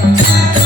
Thank you.